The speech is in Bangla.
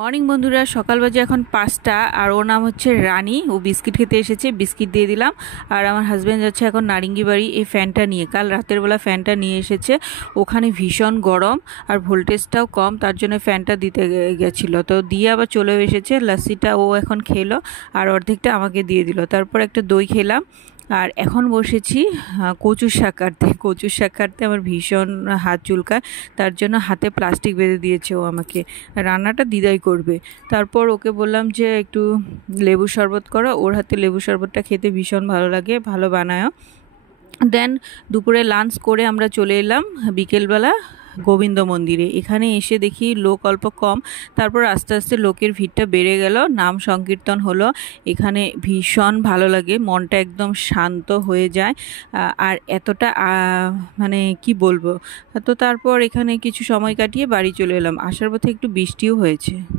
মর্নিং বন্ধুরা, সকাল বাজে এখন 5টা। আর ওর নাম হচ্ছে রানী। ও বিস্কিট খেতে এসেছে, বিস্কিট দিয়ে দিলাম। আর আমার হাজব্যান্ড যাচ্ছে এখন নারিঙ্গি বাড়ি এই ফ্যানটা নিয়ে। কাল রাতের বেলা ফ্যানটা নিয়ে এসেছে, ওখানে ভীষণ গরম আর ভোল্টেজটাও কম, তার জন্য ফ্যানটা দিতে গেছিলো। তো দিয়ে আবার চলে এসেছে। লাস্সিটা ও এখন খেলো আর অর্ধেকটা আমাকে দিয়ে দিল। তারপর একটা দই খেলাম। আর এখন বসেছি কচুর শাক কাটতে। কচুর শাক কাটতে আমার ভীষণ হাত চুলকায়, তার জন্য হাতে প্লাস্টিক বেঁধে দিয়েছে ও আমাকে। রান্নাটা দিদাই করবে। তারপর ওকে বললাম যে একটু লেবু শরবত করো, ওর হাতে লেবু শরবতটা খেতে ভীষণ ভালো লাগে, ভালো বানায়ও। দেন দুপুরে লাঞ্চ করে আমরা চলে এলাম বিকেলবেলা গোবিন্দ মন্দিরে। এখানে এসে দেখি লোক অল্প কম, তারপর আস্তে আস্তে লোকের ভিড়টা বেড়ে গেল। নাম সংকীর্তন হলো। এখানে ভীষণ ভালো লাগে, মনটা একদম শান্ত হয়ে যায়। আর এতটা মানে কি বলবো। তো তারপর এখানে কিছু সময় কাটিয়ে বাড়ি চলে এলাম। আসার পথে একটু বৃষ্টিও হয়েছে।